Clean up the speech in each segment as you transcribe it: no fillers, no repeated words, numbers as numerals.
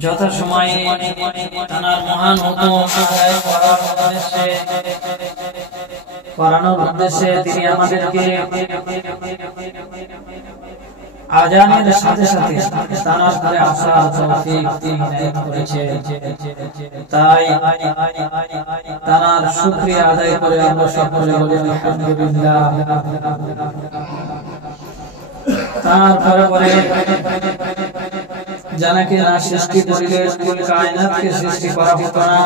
যথাসময়ে তার মহান হুকুম আদায় করানোর উদ্দেশ্যে তিনি আমাদেরকে আজানের সাথে সাথে তার ঘরে আসার তৌফিক ইনায়াত করেছেন। তাই তার শুকরিয়া আদায় করে আমরা সকলে বলি আলহামদুলিল্লাহ। তারপরে জানাকে না সৃষ্টি করিলে কুল কায়নাতকে সৃষ্টি করা হতো না।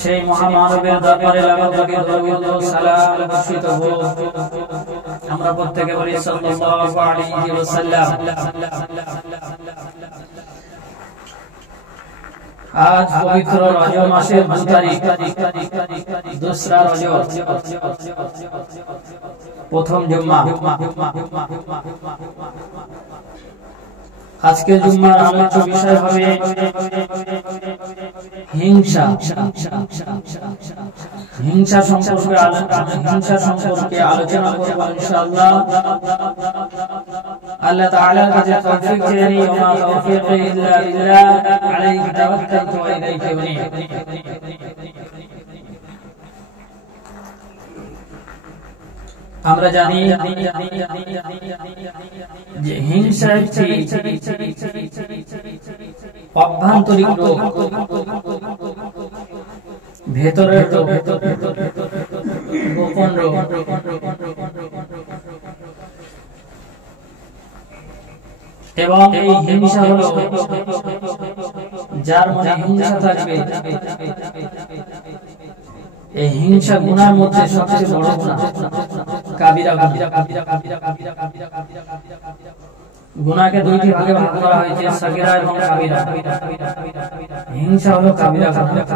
সেই মহামানবের দরবারে লাখো দরুদ ও সালাম বর্ষিত হোক। আমরা প্রত্যেকে বলি সাল্লাল্লাহু আলাইহি ওয়াসাল্লাম। আজ পবিত্র রজব মাসের 2 তারিখ, দোসরা রজব, প্রথম জুমা। আজকের জুম্মার আলোচ্য বিষয় হবে হিংসা। হিংসা সম্পর্কে আলোচনা করব ইনশাআল্লাহ। আল্লাহ তাআলার কাছে তৌফিক চাই, ওয়া মা তাওফীকি ইল্লা বিল্লাহ, আলাইহি তাওয়াক্কালতু ওয়া ইলাইহি উনীব। আমরা জানি যে হিংসা একটি অভ্যন্তরীণ রোগ, ভেতরের রোগ, গোপন রোগ। এবং এই হিংসা হলো, যার মনে হিংসা থাকবে, এই হিংসা গুনার মধ্যে সবচেয়ে বড় গুনাহ কাবিরা গুনাহ। গুনাহকে দুইটি ভাগে ভাগ করা হয়েছে, সাগীরা এবং কাবিরা। হিংসা হলো কাবিরা গুনাহ।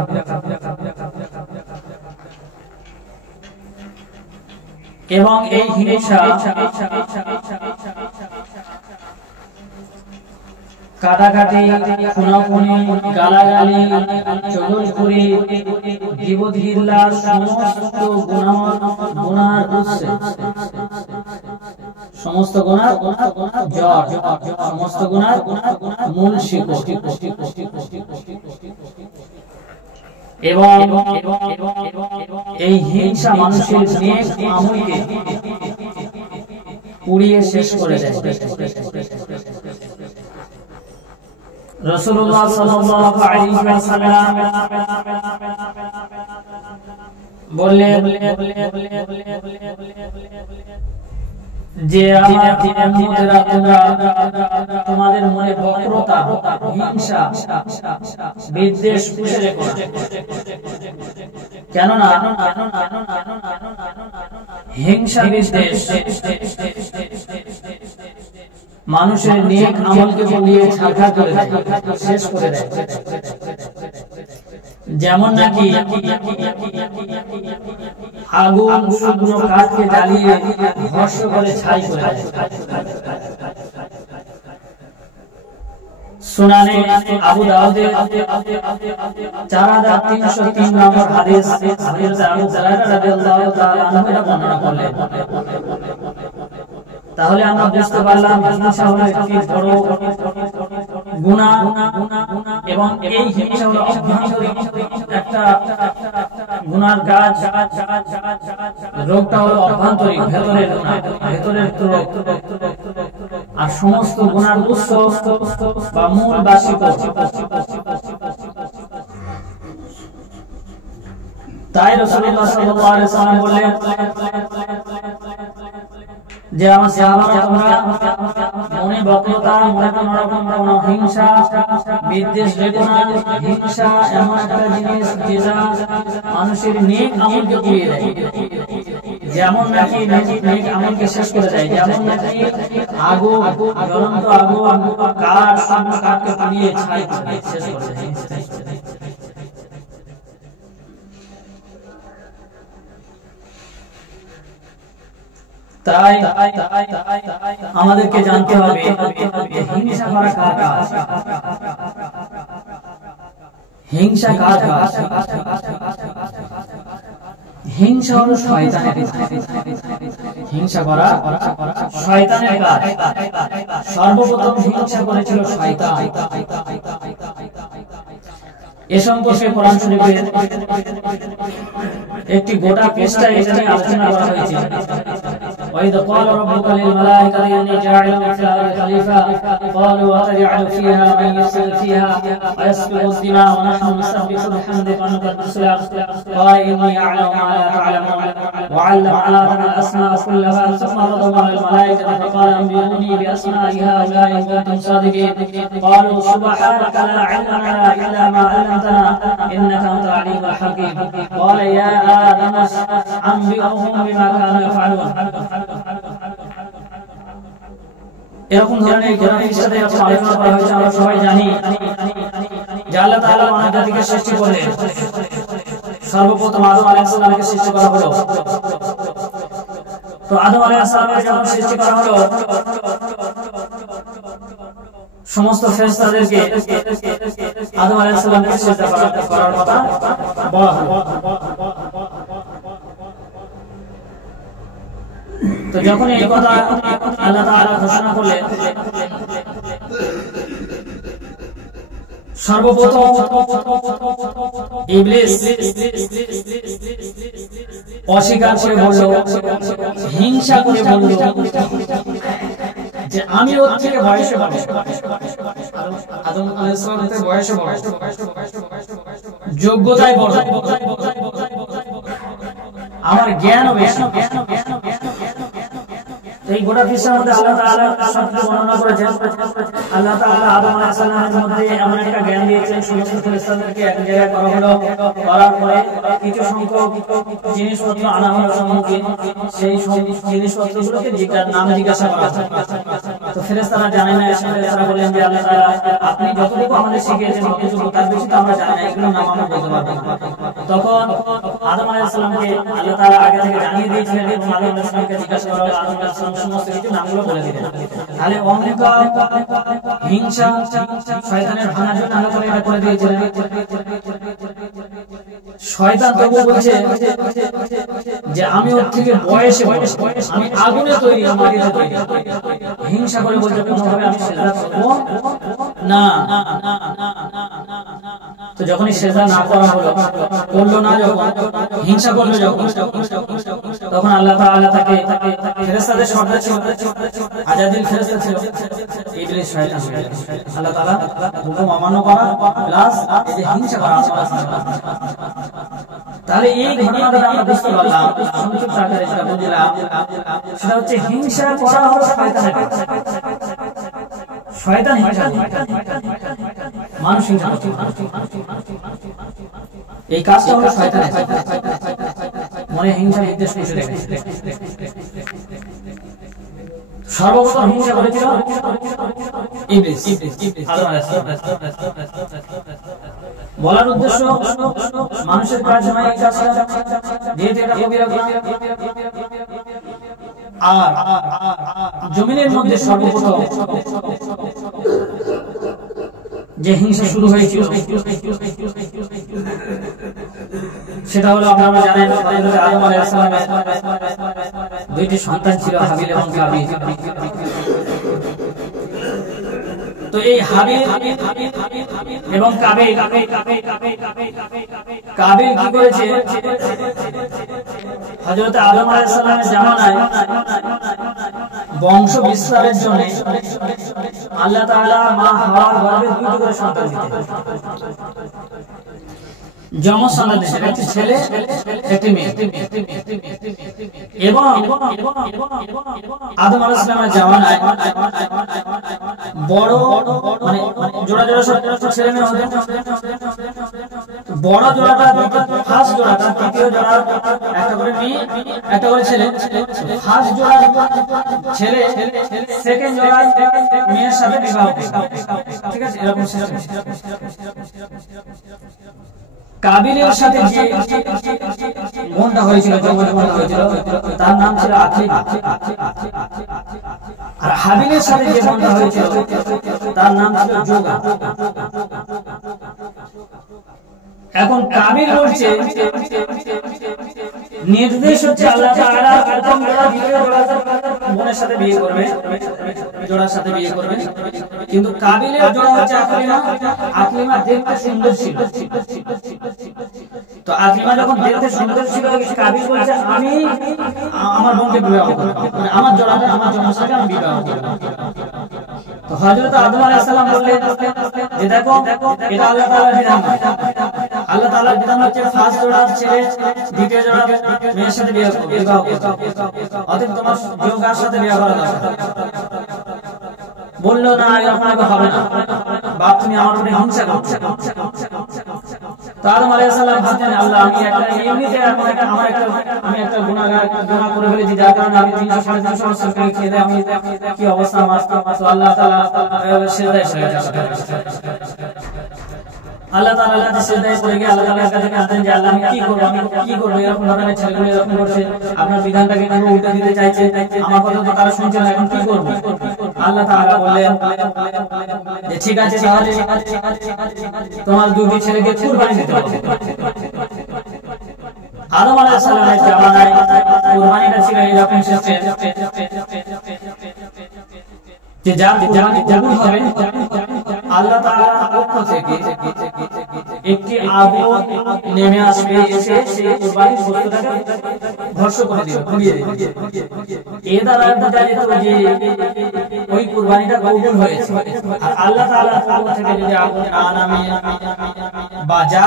এবং এই হিংসা কাটাকাটি, খুনাখুনি, গালাগালি, চগলখড়ি, গীবত-গিল্লা সমস্ত গুনার উৎস, সমস্ত গুনার জড়, সমস্ত গুনার মূল শিকড়। এবং এই হিংসা মানুষের নেক আমলকে পুড়িয়ে শেষ করে দেয়। রাসূলুল্লাহ সাল্লাল্লাহু আলাইহি ওয়াসাল্লাম বললেন যে আমার উম্মতেরা, তোমরা তোমাদের মনে বক্রতা, হিংসা, বিদ্বেষ পুষে রেখো না। কেননা হিংসা, বিদ্বেষ মানুষের নেক আমলকে বলিয়ে ছারখার করে দেয়, শেষ করে দেয়। যেমন নাকি আগুন শুকনো কাঠকে জ্বালিয়ে ভস্ম করে ছাই করে দেয়। সুনানে আবু দাউদের 4303 নম্বর হাদিস, হযরত আবু হুরায়রা রাদিয়াল্লাহু তাআলা আনহু এটা বর্ণনা করলেন। তাহলে আমরা বুঝতে পারলাম হিংসা হলো একটি বড় গুনাহ, এবং এই হিংসা হলো অভ্যন্তরীণ একটা গুনার কাজ। রোগটা হলো অভ্যন্তরীণ, ভেতরের গুনাহ, ভেতরের রোগ। আর সমস্ত গুনার উৎস বা মূল বা শিকড়। তাই রাসূলুল্লাহ সাল্লাল্লাহু আলাইহি ওয়াসাল্লাম বললেন যে আমার সাহাবারা, তোমরা মনে বক্রতা, মনে কোন রকম কোন হিংসা, বিদ্বেষ রেখো না। হিংসা এমন একটা জিনিস যেটা মানুষের নেক আমলকে পুড়িয়ে দেয়। যেমন নাকি নেক আমলকে শেষ করে দেয়, যেমন নাকি আগুন, জ্বলন্ত আগুন কাঠকে পুড়িয়ে ছাই শেষ করে দেয়। তাই আমাদেরকে জানতে হবে হিংসা করা কার কাজ, হিংসা কার কাজ। হিংসা হলো শয়তানের কাজ। হিংসা করা শয়তানের কাজ। সর্বপ্রথম হিংসা করেছিল শয়তান। এ সম্পর্কে কোরআন শরীফের একটি গোটা পৃষ্ঠায় এটা নিয়ে আলোচনা করা হয়েছে। وإذ قال ربك للملائكة إني جاعل في الأرض خليفة قالوا أتجعل فيها من يفسد فيها ويسفك الدماء ونحن نسبح بحمدك ونقدس لك قال إني أعلم ما لا تعلمون وعلم آدم الأسماء كلها ثم عرضهم على الملائكة فقال أنبئوني بأسماء هؤلاء إن كنتم صادقين قالوا سبحانك لا علم لنا إلا ما علمتنا إنك أنت العليم الحكيم قال يا آدم أنبئهم بما كانوا يفعلون। এরকম ধরনের গ্রামের সাথে এরকম আলোচনা করা হয়েছে। আমরা সবাই জানি যে আল্লাহ তাআলা মানব জাতিকে সৃষ্টি করলেন। সর্বপ্রথম আদম আলাইহিস সালামকে সৃষ্টি করা হলো। তো আদম আলাইহিস সালামকে যখন সৃষ্টি করা হলো, সমস্ত ফেরেশতাদেরকে আদম আলাইহিস সালামকে সিজদা করার কথা বলা হলো। তো যখন এই কথা আল্লাহ তাআলা ঘোষণা করলেন, সর্বপ্রথম ইবলিস অস্বীকার করে বলল, হিংসা করে বলল যে আমি ওর থেকে বয়সে বড়। আদম আলাইহিস সালামের থেকে বয়সে বড়, যোগ্যতায় বড়, আমার জ্ঞানও বেশি। এই গোটা পৃষ্ঠার মধ্যে আল্লাহ তাআলা সবকিছু বর্ণনা করেছেন। আল্লাহ তাআলা আদম আলাইহিস সালামের মধ্যে এমন একটা জ্ঞান দিয়েছেন, সমস্ত ফেরেশতাদেরকে এক জায়গায় করা হলো। করার পরে কিছু সংখ্যক জিনিসপত্র আনা হলো সম্মুখে। সেই জিনিসপত্রগুলোকে নাম জিজ্ঞাসা করা হলো। তো ফেরেশতারা জানে না। ফেরেশতারা বললেন যে আল্লাহ তাআলা আপনি যতটুকু আমাদের শিখিয়েছেন ততটুকু, তার বেশি তো আমরা জানি না, এগুলো নাম আমরা বলতে পারবো না। তখন আদম আলাইহিস সালামকে আল্লাহ তাআলা আগে থেকে জানিয়ে দিয়েছিলেন এবং আদম আলাইহিস সালামকে জিজ্ঞাসা করা হলো। আদম আলাইহিস সালাম সমস্ত কিছু নামগুলো বলে দিলেন। তাহলে অহংকার, হিংসা শয়তানের ভাঙার জন্য আল্লাহ তাআলা এটা করে দিয়েছিলেন। শয়তান তবু বলছে যে আমি ওর থেকে বয়সে আমি আগুনে তৈরি, মাটিতে তৈরি। হিংসা করে বলছে কোনোভাবে আমি সিজদা করব না। তো যখনই সিজদা না করা হলো, করলো না, যখন হিংসা করলো যখন, তখন আল্লাহ তাআলা তাকে ফেরেশতাদের সর্দার ছিল, আজাদিল ফেরেশতা ছিল, ইবলিস শয়তান হয়ে গেল। আল্লাহ তাআলা হুকুম অমান্য করা প্লাস এই যে হিংসা করা। তাহলে এই ঘটনাটা আমরা বুঝতে পারলাম, সংক্ষিপ্ত আকারে যেটা বুঝলাম সেটা হচ্ছে হিংসা করা হলো শয়তানের কাজ। শয়তান হিংসা, মানুষ হিংসা করছে, এই কাজটা হলো শয়তানের। মনে হিংসা নির্দেশ করে সর্বপ্রথম হিংসা করেছিল ইবলিস, আদম আলাইহিস সালাম। বলার উদ্দেশ্য মানুষের কাজ নয় এই কাজটা, যেহেতু এটা কবিরা গুনাহ। আর জমিনের মধ্যে সর্বপ্রথম যে হিংসা শুরু হয়েছিল সেটা হলো, আপনারা জানেন আদম আলাইহিস সালামের দুইটি সন্তান ছিল, হাবিল এবং কাবিল। তো এই হাবিল এবং কাবিল কি করেছে, হযরত আদম আলাইহিস সালামের জামানায় বংশ বিস্তারের জন্য আল্লাহ তাআলা মা হাওয়ার গর্ভে দুইটি করে সন্তান দিতেন। যমজ সন্তান দিতেন, একটি ছেলে একটি মেয়ে। এবং আদম আলাইহিস সালামের জামানায় বড় মানে জোড়া জোড়া ছেলে মেয়ে হতেন। বড় জোড়াটা, ফার্স্ট জোড়াটা, দ্বিতীয় জোড়া একটা করে মেয়ে একটা করে ছেলে। ফার্স্ট জোড়া ছেলে, সেকেন্ড জোড়া মেয়ের সাথে বিবাহ, ঠিক আছে? এরকম কাবিলের সাথে যে বোনটা হয়েছিল, তার নাম ছিল আকলিবা। আর হাবিলের সাথে যে বোনটা হয়েছিল তার নাম ছিল যোগা। এখন কাবিল বলছে নির্দেশ হচ্ছে আল্লাহ তাআলা প্রথম বোনের সাথে বিয়ে করবে, জোড়ার সাথে বিয়ে করবে। কিন্তু কাবিলের জোড়া হচ্ছে আকলিমা। আকলিমা দেখতে সুন্দর ছিল। তো আকলিমা যখন দেখতে সুন্দর ছিল, কাবিল বলছে আমি আমার বোনকে বিবাহ করব, মানে আমার জোড়াটা আমার জন্মের সাথে আমি বিবাহ করব। তো হযরত আদম আলাইহিস সালাম বললেন যে দেখো এটা আল্লাহ তাআলার বিধান। আল্লাহ তাআলার বিধান হচ্ছে ফার্স্ট জোড়ার ছেলে দ্বিতীয় জোড়ার মেয়ের সাথে বিবাহ করবে। অতএব তোমার যোগার সাথে বিবাহ করা দরকার। বললো না এরকম হবে না, বাপ তুমি আমার উপরে হিংসা করছো। তো আদম আলাইহিস সালাম ভাবতেন আল্লাহ আমি এমনিতে আমি একটা গুনাহ করে ফেলেছি, যার কারণে আমি 300-350 বছর করে খেয়ে দেয়, আমি কি অবস্থা আমার। তো আল্লাহ তাআলা সিজদায় পড়ে গেলেন। আল্লাহ তাআলার কাছে সিজদায় পড়ে গিয়ে আল্লাহ তাআলার কাছে কাঁদতেন যে আল্লাহ আমি কি করব, এরকম ধরনের ছেলেগুলো এরকম করছে, আপনার বিধানটাকে পুরো উল্টে দিতে চাইছে, আমার কথা তো তারা শুনছে না, এখন কি করব। আল্লাহ তাআলা বললেন যে ঠিক আছে তাহলে তোমার দুটি ছেলেকে কুরবানি দিতে হবে। আদম আলাইহিস সালামের জামানায় কুরবানিটা ছিল এরকম সিস্টেম যে যার কুরবানি কবুল হবে আল্লাহ তাআলার পক্ষ থেকে একটি আগুন নেমে আসবে, এসে সেই কুরবানির বস্তুটাকে ধ্বংস করে দিবে, পুড়িয়ে দিবে। এর দ্বারা বোঝা যেত যে ওই কুরবানিটা কবুল হয়েছে। আর আল্লাহ তাআলার পক্ষ থেকে যদি আগুন না নামে বা যা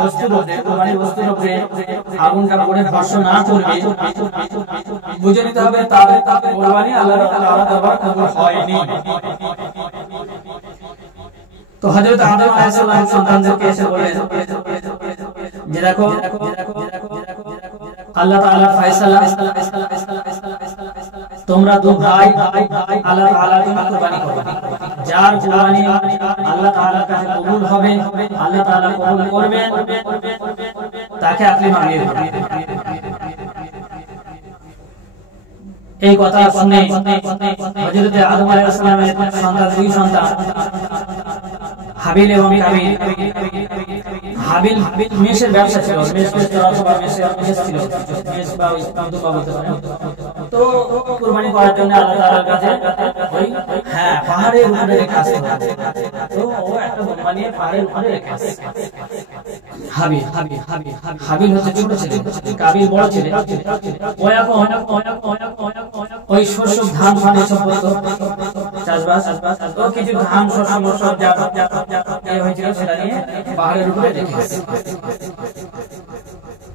বস্তুর উপরে কুরবানির বস্তুর উপরে আগুনটা পড়ে ধ্বংস না করবে, বুঝে নিতে হবে তাহলে কুরবানি আল্লাহ তাআলার দরবারে কবুল হয়নি। তো হযরত আদম আলাইহিস সালাম সন্তানদেরকে এসে বললেন যে দেখো আল্লাহ তাআলার ফয়সালা, তোমরা দু ভাই আল্লাহ তাআলার জন্য কুরবানি করবে। যার কুরবানি আল্লাহ তাআলার কাছে কবুল হবে, আল্লাহ তাআলা কবুল করবেন, তাকে আকলিমা বিয়ে দেবে। এই কথা শুনে হযরত আদম আলাইহিস সালামের সন্তান, দুই সন্তান হাবিল এবং কাবিল। হাবিল মেষের ব্যবসা ছিল, মেষ ছিল, তো কুরবানি করার জন্য আল্লাহ তাআলার কাছে ওই পাহাড়ের উপরে রেখে আসতে হবে। তো ও একটা কুরবানি পাহাড়ের উপরে রেখে আসে। হাবিল হচ্ছে ছোট ছেলে, কাবিল বড় ছেলে। ওই শস্য ধান ফান এসব চাষবাস, ও কিছু ধান শস্য যা হয়েছিল সেটা নিয়ে পাহাড়ের উপরে রেখে আসে।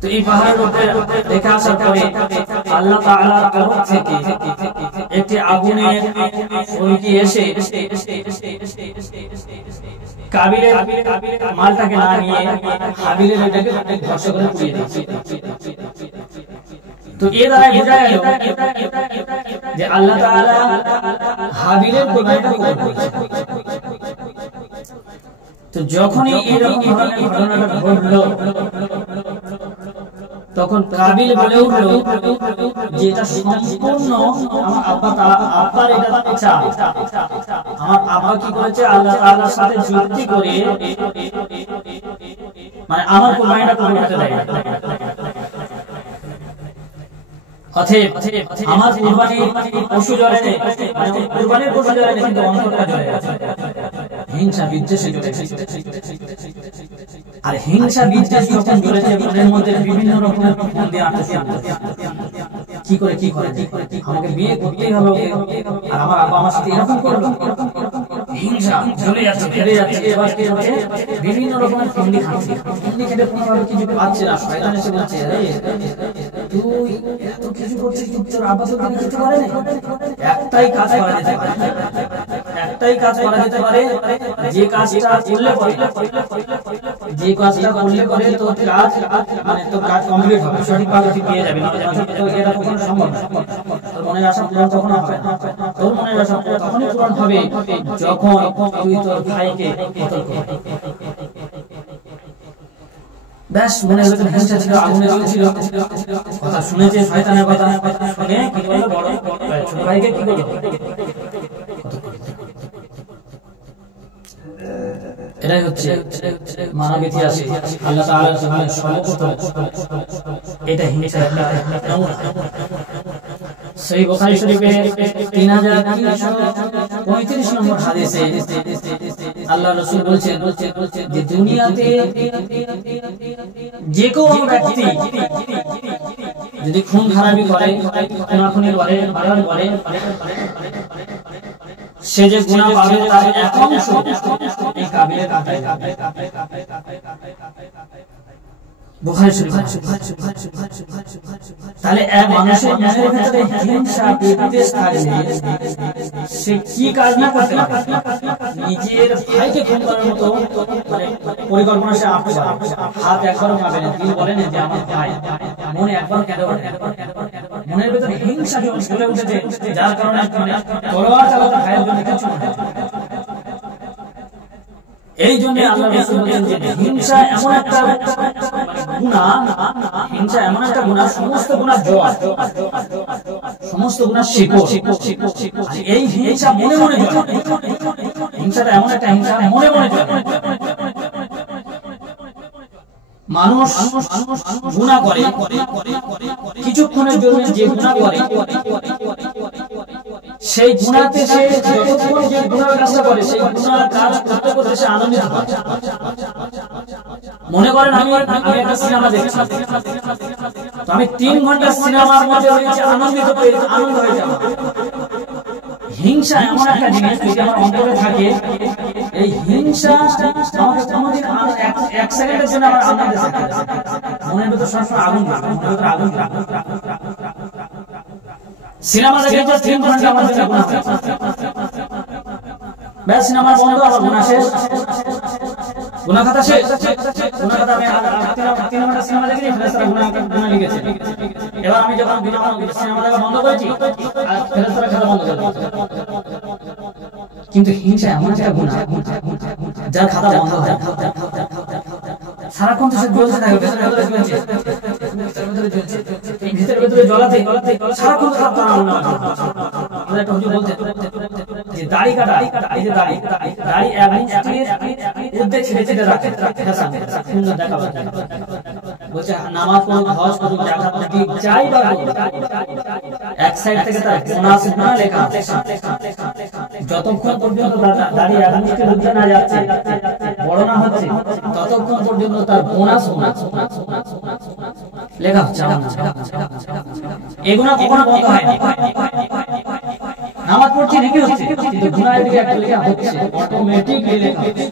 তো এই পাহাড়ের উপরে রেখে আসার পরে আল্লাহ তাআলার তরফ থেকে একটি আগুনের ফুলকি এসে কাবিলের মালটাকে না নিয়ে হাবিলের এটাকে ধ্বংস করে পুড়িয়ে দিয়েছে। তো এর দ্বারা বোঝা গেল যে আল্লাহ তাআলা হাবিলের কুরবানিটা কবুল করেছেন। তো যখনই এরকম ধরনের ঘটনাটা ঘটলো তখন কাবিল বলে উঠল যে এটা সম্পূর্ণ আমার আব্বার এটা ইচ্ছা। আমার আব্বা কি করেছে, আল্লাহ তাআলার সাথে যুক্তি করে মানে আমার কুরবানিটা কবুল করতে দেয়। অতএব আমার কুরবানি পশু জ্বলে নেই, মানে কুরবানির পশু জ্বলে নেই, কিন্তু অন্তরটা জ্বলে আছে, হিংসা বিদ্বেষে জ্বলেছে। আর হিংসা বিদ্বেষ যখন জ্বলেছে মনের মধ্যে বিভিন্ন রকমের ফন্দি আসতে শুরু করে। কি করে আমাকে বিয়ে করতেই হবে, আর আমার আব্বা আমার সাথে এরকম করলো, হিংসা জ্বলে যাচ্ছে, ফেলে যাচ্ছে। এবার কি হচ্ছে, বিভিন্ন রকমের ফন্দি খাচ্ছে, ফন্দি খেতে কোনোভাবে কিছু পাচ্ছে না। শয়তান এসে বলছে তুই এত কিছু করছিস, তোর আব্বা তোকে কিছু করে না। একটাই কাজ করা যেতে পারে, যে কাজটা করলে তোর কাজ মানে তোর কাজ কমপ্লিট হবে, সঠিকভাবে তুই পেয়ে যাবি। এটা কখনো সম্ভব না। তোর মনের আশা পূরণ তখন হবে, তোর মনের আশা তখনই পূরণ হবে যখন তুই তোর ভাইকে কতল করবি। ব্যাস মনে হলো হিংসা ছিল, আগুনে জ্বলছিল। কথা শুনেছে, শয়তানের কথা শুনে কি করলো, বড় ছোট ভাইকে কি করলো, এটাই হচ্ছে মানব ইতিহাসে আল্লাহ তাআলার জন্য সর্বপ্রথম এটা হিংসার একটা নমুনা। সহিহ বুখারী শরীফের 3335 নম্বর হাদিসে আল্লাহ রাসূল বলেছেন যে দুনিয়াতে যে কোনো ব্যক্তি যদি খুন খারাপি করে, খুনাখুনি করে, মারামারি করে, সে যে গুনাহ পাবে তার এক অংশ এই কাবিলের কাঁটায় যাবে। বুখারী শরীফ। তাহলে এক মানুষের মনের ভিতরে হিংসা বিদ্বেষ থাকলে সে কি কাজ না করতে পারে? নিজের ভাইকে খুন করার মতো মানে পরিকল্পনা সে আনতে পারে। হাত একবারও কাঁপে না, দিল বলে না যে আমার ভাই, মনে একবারও কেঁদে ওঠে। মনের ভিতরে হিংসা জ্বলে উঠেছে, যার কারণে মানে তলোয়ার চালাতে ভাইয়ের জন্য কিছু না। এই জন্য আল্লাহ রাসূল বলেন যে হিংসা এমন একটা গুনাহ, হিংসা এমন একটা গুনাহ, সমস্ত গুনাহ জড়, সমস্ত গুনাহ শিকড়। এই হিংসা মনে মনে জড়, হিংসাটা এমন একটা হিংসা মনে মনে জড়। মানুষ গুনাহ করে, কিছুক্ষণের জন্য যে গুনাহ করে সেই গুনাহতে সে যতক্ষণ যে গুনাহের কাজটা করে সেই গুনাহের কাজ করতে করতে সে আনন্দিত হয়। মনে করেন আমি একটা সিনেমা দেখছি, তো আমি 3 ঘন্টা সিনেমার মধ্যে রয়েছে, আনন্দিত আনন্দ হয়ে যাব। হিংসা এমন একটা জিনিস যদি আমার অন্তরে থাকে, এই হিংসা আমাকে কোনোদিন এক সেকেন্ডের জন্য আমার আনন্দে থাকে। মনের ভিতর সবসময় আগুন লাগে, মনের ভিতর আগুন লাগে। সিনেমা দেখে তো 3 ঘন্টা আমার জন্য গুনাহ হয়, ব্যাস সিনেমা বন্ধ, আবার গুনাহ শেষ, গুনাহ খাতা শেষ। গুনাহ খাতা আমি 3 ঘন্টা সিনেমা দেখি, ফেরেশতারা গুনাহ লিখেছে। এবার আমি যখন সিনেমা দেখা বন্ধ করেছি, আর ফেরেশতারা খাতা বন্ধ করে দিয়েছে। কিন্তু হিংসা এমন একটা গুনাহ যার খাতা বন্ধ হয়, সারাক্ষণ তো সে জ্বলতে থাকে, ভেতরে জ্বলছে, ভিতরে ভিতরে জ্বলাতে সারাক্ষণ খাতা না। আমাদের একটা হুজুর বলতে যে দাড়ি কাটা, এই যে দাড়ি এক মুষ্টির মধ্যে ছেড়ে ছেড়ে রাখে, সুন্দর দেখাবে। বলছে নামাজ পড়ুক, হজ করুক, যাকাত দিক, যাই বা এক সাইড থেকে তার গুনাহ সুন্নাহ লেখা আছে। যতক্ষণ পর্যন্ত দাড়ি এক মুষ্টির মধ্যে না যাচ্ছে, বড় না হচ্ছে, ততক্ষণ পর্যন্ত তার গুনাহ সুন্নাহ লেখা হচ্ছে। এই গুনাহ কখনো বন্ধ হয়নি। নামাজ পড়ছি ঠিকই হচ্ছে, কিন্তু গুনাহের দিকে একটা লেখা হচ্ছে, অটোমেটিকলি লেখা হচ্ছে।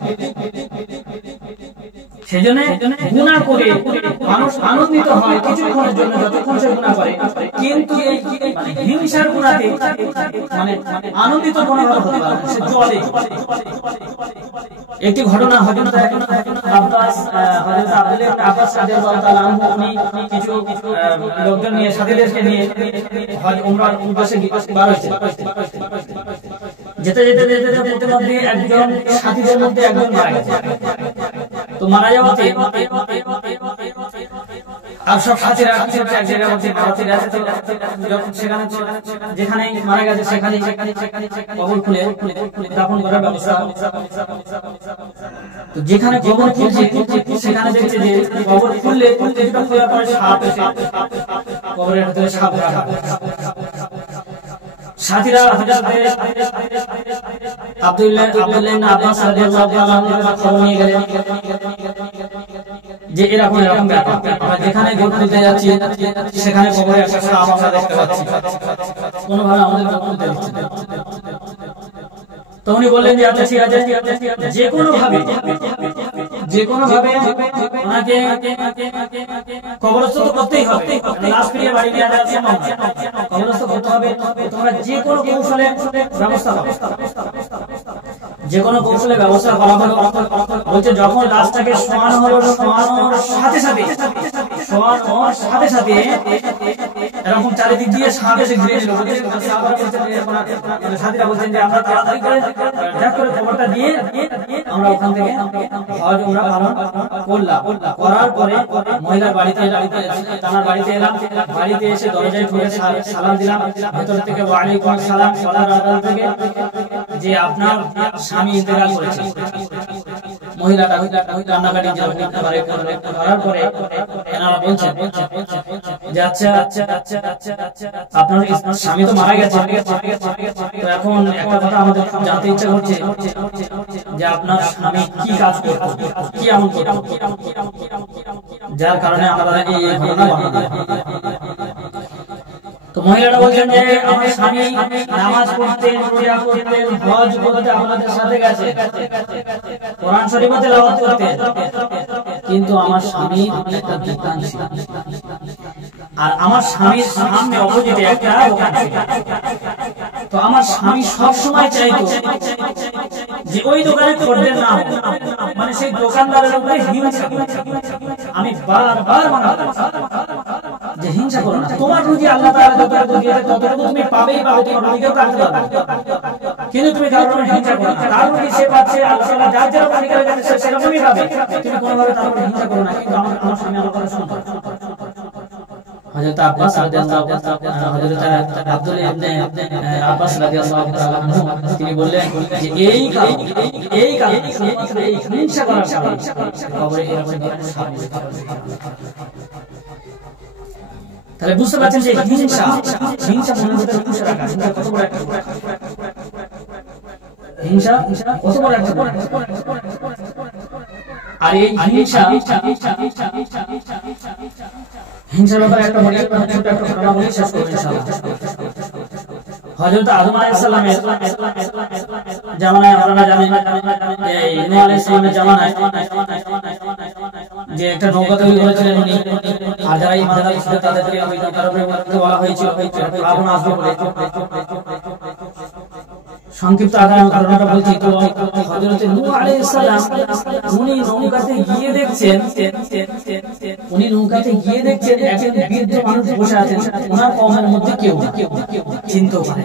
সেজন্য গুনাহ করে মানুষ আনন্দিত হয় কিছুক্ষণের জন্য, যতক্ষণ সে গুনাহ করে। কিন্তু এই হিংসার গুনাহতে মানে আনন্দিত কোনোভাবে হতে পারে না, সে জ্বলে। একটি ঘটনা হযরত আব্বাস রাদিয়াল্লাহু তাআলা আনহু, উনি কিছু লোকজন নিয়ে, সাথীদেরকে নিয়ে হজ উমরার উদ্দেশ্যে বার হয়েছে। যেতে যেতে যেতে যেতে মধ্যে একজন সাথীদের মধ্যে একজন মারা গেছে। তো মারা যাওয়াতে আর সব সাথীরা এক জায়গার মধ্যে ভারতের আছে, তো যখন সেখানে যেখানে মারা গেছে সেখানে কবর খুলে দাফন করার ব্যবস্থা। তো যেখানে কবর খুলছে সেখানে দেখছে যে কবর খুললে কিছুটা খোলার পরে সাপ এসে কবরের ভিতরে সাপ রাখা। সাথীরা আব্দুল্লাহ ইবনে আব্বাস রাদিয়াল্লাহু তাআলা আনহু খবর নিয়ে গেলেন যে এরকম এরকম ব্যাপার, আমরা যেখানে গোল খুলতে যাচ্ছি সেখানে কবরে একটা সাপ আমরা দেখতে পাচ্ছি, কোনোভাবে আমাদের গোল খুলতে দিচ্ছে না। তো উনি বললেন যে আচ্ছা ঠিক আছে, যে কোনো ভাবে ওনাকে কবরস্থ তো করতেই হবে, লাশ ফিরিয়ে বাড়ি নিয়ে যাওয়া সম্ভব না, কবরস্থ করতে হবে। তোমরা যে কোনো কৌশলে ব্যবস্থা করো, যে কোনো কৌশলে ব্যবস্থা করা হলো। বলছে যখন লাশটাকে শোয়ানো হলো, শোয়ানোর সাথে সাথে এরকম চারিদিক দিয়ে সাপ এসে ঘিরে নিল। সাথীরা বলছেন যে আমরা তাড়াতাড়ি করে খবরটা দিয়ে আমরা ওখান থেকে হজ উমরা পালন করলাম। করার পরে মহিলার বাড়িতে তার বাড়িতে এলাম, বাড়িতে এসে দরজায় ঠুকে সালাম দিলাম, ভেতর থেকে ওয়ালাইকুম আসসালাম, সবার আড়াল থেকে যে আপনার স্বামী ইন্তেকাল করেছে। মহিলাটা কান্নাকাটি করার পরে এনারা বলছেন যে আচ্ছা আপনার স্বামী তো মারা গেছে, তো এখন একটা কথা আমাদের জানতে ইচ্ছা করছে যে আপনার স্বামী কি কাজ করতো, কি এমন করতো যার কারণে আমরা এই ঘটনা বর্ণনা। তো মহিলাটা বলছেন যে আমার স্বামী নামাজ পড়তেন, রোজা করতেন, হজ করতে আপনাদের সাথে গেছে, কোরআন শরীফ তেলাওয়াত করতেন, কিন্তু আমার স্বামী একটা দোকান ছিল, আর আমার স্বামীর সামনে অপোজিটে একটা দোকান ছিল। তো আমার স্বামী সব সময় চাইতো যে ওই দোকানে খদ্দের না, মানে সেই দোকানদারের উপরে হিংসা। আমি বারবার মানা করছি যে হিংসা করো না, তোমার রুজি আল্লাহ তাআলা যতটুকু দিয়েছে ততটুকু তুমি পাবেই পাবে, তোমার রুজিকেও কাটতে পারবে, কিন্তু তুমি কারোর উপর হিংসা করো না। তার রুজি সে পাচ্ছে, আল্লাহ তাআলা যার যেরকম অধিকার দিয়েছে সে সেরকমই পাবে, তুমি কোনোভাবে তার উপর হিংসা করো না। কিন্তু আমার স্বামী আমার কথা শুনতো। হযরত আব্বাস রাদিয়াল্লাহু তাআলা হযরত আব্দুল ইবনে আব্বাস রাদিয়াল্লাহু তাআলা তিনি বললেন যে এই কারণে এই হিংসা করার কারণে কবরে এরকম স্বামী। তাহলে বুঝতে পারছেন যে হিংসা মনের ভিতরে পুষে রাখা, হিংসা কত বড় একটা আর এই হিংসার ব্যাপারে একটা ছোট একটা ঘটনা বলে শেষ করব ইনশাআল্লাহ। হযরত আদম আলাইহিস সালামের জামানায় আপনারা জানেন যে নূহ আলাইহিস সালামের জামানায় যে একটা নৌকা তৈরি করেছিলেন উনি, আর যারা ঈমানদার ছিল তাদেরকে ওই নৌকার উপরে বলা হয়েছিল প্লাবন আসবে বলে। সংক্ষিপ্ত আকারে ঘটনাটা বলছি। তো হযরত নূহ আলাইহিস সালাম উনি নৌকাতে গিয়ে দেখছেন একজন বৃদ্ধ মানুষ বসে আছেন, ওনার কওমের মধ্যে কেউ চিনতে পারে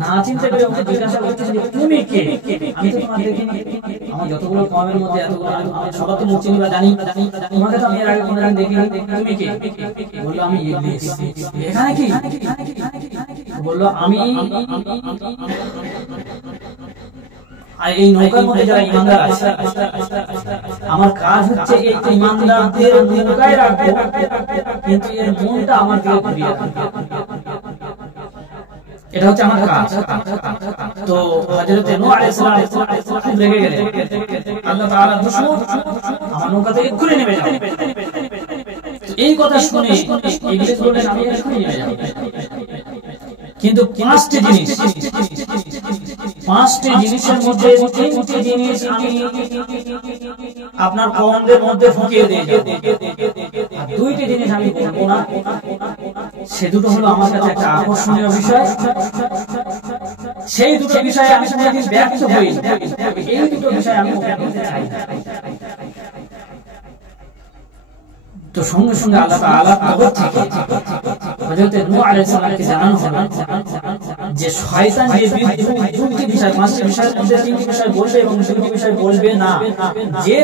না, চিনতে পেরে ওকে জিজ্ঞাসা করছেন যে তুমি কে? আমি তো তোমাকে দেখিনি, আমার যতগুলো কওমের মধ্যে এতগুলো আমি সবার তো মুখ চিনি বা জানি, তোমাকে তো আমি এর আগে কোনোদিন দেখিনি, তুমি কে? বললো আমি ইবলিস। এখানে কি? বললো আমি এই নৌকার মধ্যে যারা ঈমানদার আছে, আমার কাজ হচ্ছে এই ঈমানদারদের নৌকায় রাখবো, কিন্তু এর মনটা আমার দিকে ঘুরিয়ে রাখবো, এটা হচ্ছে আমার কাজ। তো হযরত নূহ আলাইহিস সালাম খুব রেগে গেলেন, আল্লাহ তাআলা দুশমন আমার নৌকা থেকে ঘুরে নেমে যাও। এই কথা শুনে ইবলিস বললেন আমি এখনই নেমে যাব, কিন্তু পাঁচটি জিনিসের মধ্যে তিনটি জিনিস আমি আপনার কওমদের মধ্যে ঢুকিয়ে দিয়ে যাব, দুইটি জিনিস আমি করব না। সে দুটো হলো আমার কাছে একটা আকর্ষণীয় বিষয়, সেই দুটো বিষয়ে আমি কোনোদিন ব্যর্থ হই, এই দুটো বিষয় আমি করতে চাই। তো সঙ্গে সঙ্গে আল্লাহ তাআলা খবর থেকে হযরত নূহ আলাইহিস সালামকে জানানো হলো যে শয়তান যে দুটি বিষয়, পাঁচটি বিষয়ের মধ্যে তিনটি বিষয় বলবে এবং দুটি বিষয় বলবে না, যে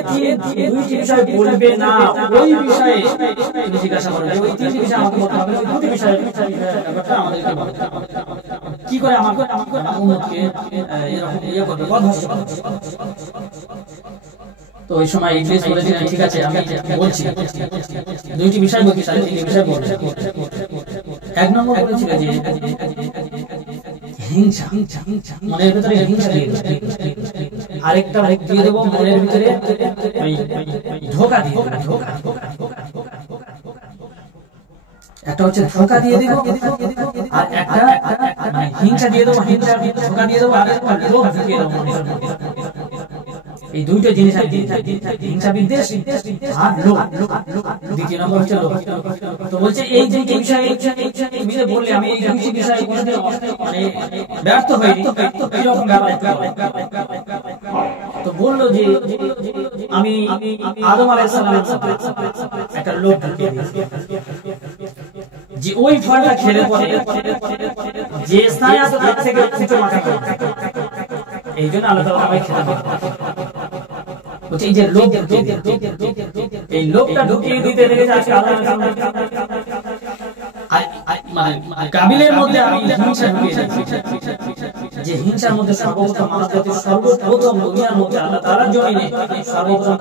দুইটি বিষয় বলবে না ওই বিষয়ে তুমি জিজ্ঞাসা করো যে ওই তিনটি বিষয় আমাকে বলতে হবে, ওই দুটি বিষয়ের ব্যাপারটা আমাদেরকে বলতে হবে, কি করে আমাকে উম্মতকে এরকম ইয়ে করবে, বদভস্ত করবে। তো ওই সময় ইবলিস বলেছিলেন ঠিক আছে আমি বলছি, দুইটি বিষয় বলছি, তাহলে তিনটি বিষয় বলবো। এক নম্বর বলেছিল যে হিংসা, মনের ভিতরে হিংসা দিয়ে দেবো, আরেকটা দিয়ে দেবো মনের ভিতরে ধোঁকা দিয়ে দেবো, একটা হচ্ছে ধোঁকা দিয়ে দেবো, আর একটা হিংসা দিয়ে দেবো, হিংসা ধোঁকা দিয়ে দেবো, আর একটা লোভ ঢুকিয়ে দেবো। এই দুইটা জিনিস, হিংসা বিদ্বেষ আর লোভ, দ্বিতীয় নম্বর হচ্ছে লোভ। তো বলছে এই দুইটি বিষয় তুমি যে বললে আমি এই দুইটি বিষয় মানে ব্যর্থ হইনি, এরকম ব্যাপার। তো বললো যে আমি আদম আলাইহিস সালামের একটা লোভ ঢুকিয়ে দিয়েছি যে ওই ফলটা খেলে পরে যে স্থানে আছে তার থেকে উঁচু মাথা করে, এই জন্য আল্লাহ তাআলা আমায় খেতে দেন। বলছে এই যে লোভ, এই লোভটা ঢুকিয়ে দিতে লেগেছে আজকে আল্লাহ মানে কাবিলের মধ্যে আমি হিংসা ঢুকিয়ে দিয়েছি। যে হিংসার মধ্যে সর্বপ্রথম মানব জাতির সর্বপ্রথম দুনিয়ার মধ্যে আল্লাহ তাআলার জমিনে সর্বপ্রথম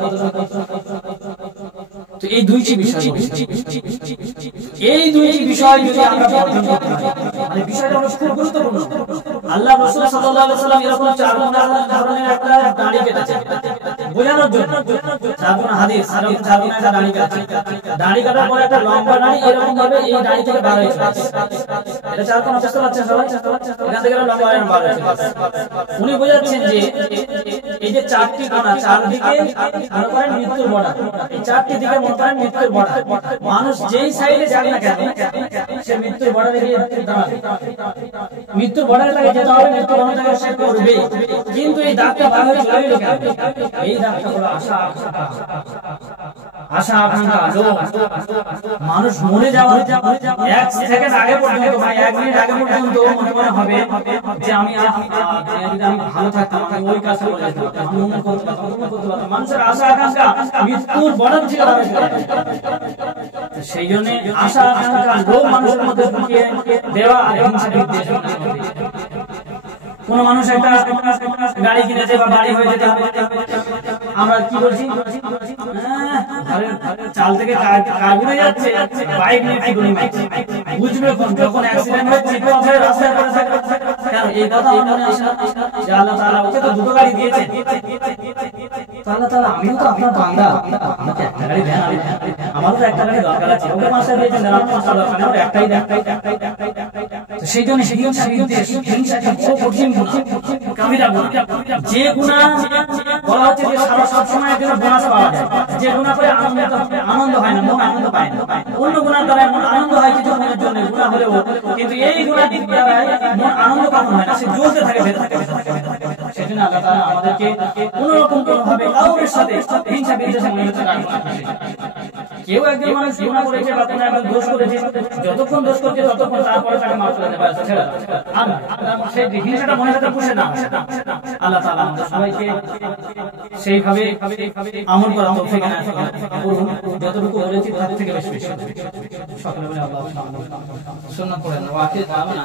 তো এই দুইটি বিষয়, এই দুইটি বিষয় যদি আমরা বর্জন করতে পারি, মানে বিষয়টা হলো খুব গুরুত্বপূর্ণ। আল্লাহ রাসূল সাল্লাল্লাহু আলাইহি ওয়াসাল্লাম এরকম চার ধরনের একটা দাড়ি কেটেছেন বোঝানোর জন্য। চার হাদিস এরকম চার একটা দাড়ি কাটছে, দাড়ি কাটার পরে একটা লম্বা দাড়ি এরকম ভাবে এই দাড়ি থেকে বার হয়েছে। এটা চার কোন বুঝতে পারছেন সবাই? এখান থেকে লম্বা দাড়ি বার হয়েছে। উনি বোঝাচ্ছেন যে এই যে চারটি কোণা, চারদিকে মনে করেন মৃত্যুর বর্ডার, এই চারটি দিকে মনে করেন মৃত্যুর বর্ডার। মানুষ যেই সাইডে যাক না কেন সে মৃত্যুর বর্ডারে গিয়ে দাঁড়াবে, মৃত্যুর বর্ডারে তাকে যেতে হবে, মৃত্যুর বর্ডারে সে করবে। কিন্তু এই দাগটা বার হয়ে চলে গেল কেন? এই দাগটা হলো আশা আকাঙ্ক্ষা, লোভ। মানুষ মরে যাওয়ার এক সেকেন্ড আগে পর্যন্ত, মানে 1 মিনিট আগে পর্যন্ত মনে হবে যে আমি ভালো থাকতাম, আমি ওই কাজটা করে যেতাম, আমি অমুক করতে পারতাম, অমুক করতে পারতাম। মানুষের আশা আকাঙ্ক্ষা মৃত্যুর বর্ডার ছিল। সেই জন্য আশা আকাঙ্ক্ষা, লোভ মানুষের মধ্যে ঢুকিয়ে দেওয়া আর হিংসা বিদ্বেষ। কোন মানুষ একটা গাড়ি কিনেছে বা বাড়ি হয়ে যেতে হবে, আমরা কি বলছি, চাল থেকে কাগুড়ে যাচ্ছে, বাইক নিয়ে কি গুলি মারছে, বুঝবে কোন যখন অ্যাক্সিডেন্ট হচ্ছে রাস্তায় পড়ে থাকে। কেন এই কথা আমার মনে আসে না যে আল্লাহ তাআলা ওকে তো দুটো গাড়ি দিয়েছেন, আল্লাহ তাআলা আমিও তো আপনার বান্দা, আমাকে একটা গাড়ি দেন, আমারও তো একটা গাড়ি দরকার আছে, ওকে মাসে দিয়েছেন, আমার মাসে দরকার নেই, একটাই। তো সেই জন্য যে গুণা বলা হচ্ছে যে সারা সবসময় একজন বোনাস পাওয়া যায়, যে গুণা করে আনন্দ হয় না, মন আনন্দ পায় না। অন্য গুণার দ্বারা এমন আনন্দ হয় কিছু মনের জন্য গুণা হলেও, কিন্তু এই গুণাটি মন আনন্দ কখন হয় না, সে জ্বলতে থাকে, ভেতরে থাকে। সেজন্য আল্লাহ তাআলা আমাদেরকে কোন রকম কোন ভাবে কাউরের সাথে হিংসা বিদ্বেষ মনে হচ্ছে রাখবো না। কেউ একজন মানুষ গুনাহ করেছে বা কোনো একজন দোষ করেছে, যতক্ষণ দোষ করছে ততক্ষণ তারপরে তাকে মাফ করে দেওয়া আছে, ছেড়ে দাও। আর সেই হিংসাটা মনে হতে পুষে না। আল্লাহ তাআলা আমাদের সবাইকে সেইভাবে আমল করার তৌফিক দান করুন, যতটুকু বলেছি তার থেকে বেশি বেশি। সকলে বলে আল্লাহ সুন্নাত পড়েন ওয়াকিল না।